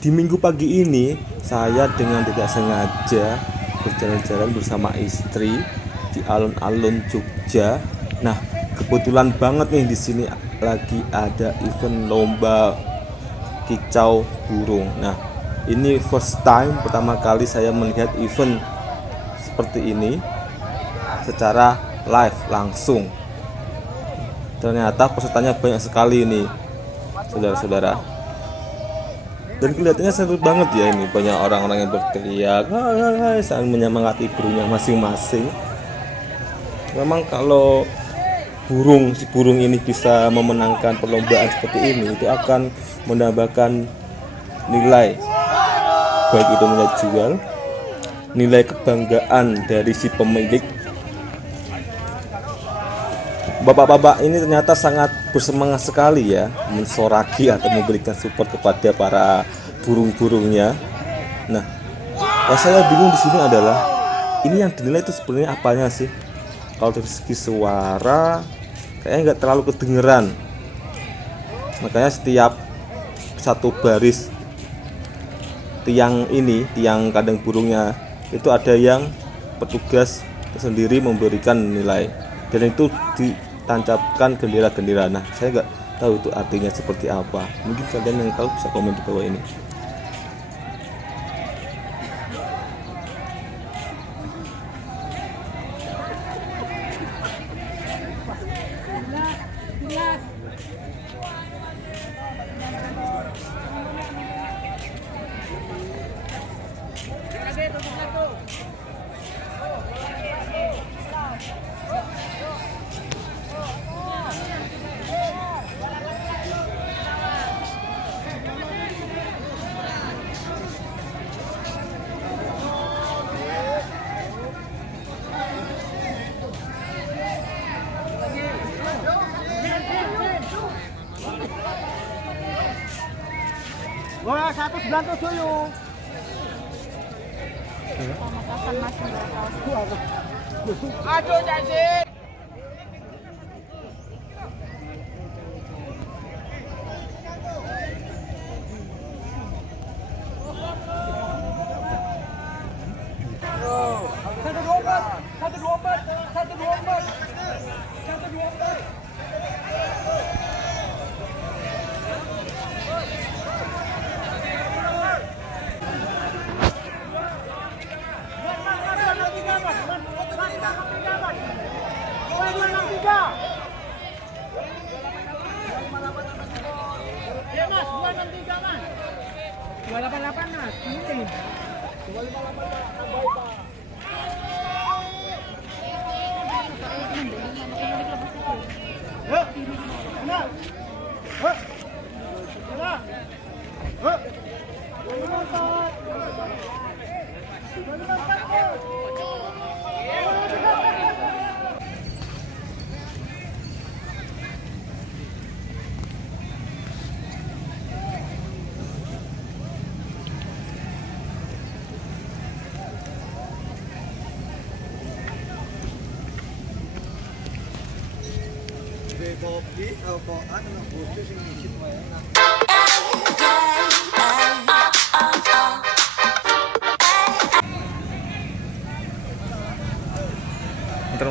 Di minggu pagi ini saya dengan tidak sengaja berjalan-jalan bersama istri di alun-alun Jogja. Nah, kebetulan banget nih di sini lagi ada event lomba kicau burung. Nah, ini first time pertama kali saya melihat event seperti ini secara live langsung. Ternyata pesertanya banyak sekali ini, saudara-saudara. Dan kelihatannya seru banget ya, ini banyak orang-orang yang berteriak hai hai hai saat menyemangati burungnya masing-masing. Memang kalau si burung ini bisa memenangkan perlombaan seperti ini, itu akan menambahkan nilai, baik itu nilai jual, nilai kebanggaan dari si pemilik. Bapak-bapak ini ternyata sangat bersemangat sekali ya, mensoraki atau memberikan support kepada para burung-burungnya. Nah, yang saya bingung di sini adalah ini yang dinilai itu sebenarnya apanya sih? Kalau dari segi suara kayaknya nggak terlalu kedengeran. Makanya setiap satu baris tiang kandang burungnya itu ada yang petugas sendiri memberikan nilai, dan itu ditancapkan gendera-gendera. Nah, saya nggak tahu itu artinya seperti apa. Mungkin kalian yang tahu bisa komen di bawah ini. Wah, 197 yuk. Pamekasan Mas 9 tahun. Aduh, janji. Ya Mas, 263 Mas. 288 Mas. Ini. 258 tambah Pak. Yuk. Nah. Hah. Nah. Hah. 254. 254. Kopi, alkohol, khusus yang dikit wae. Ntar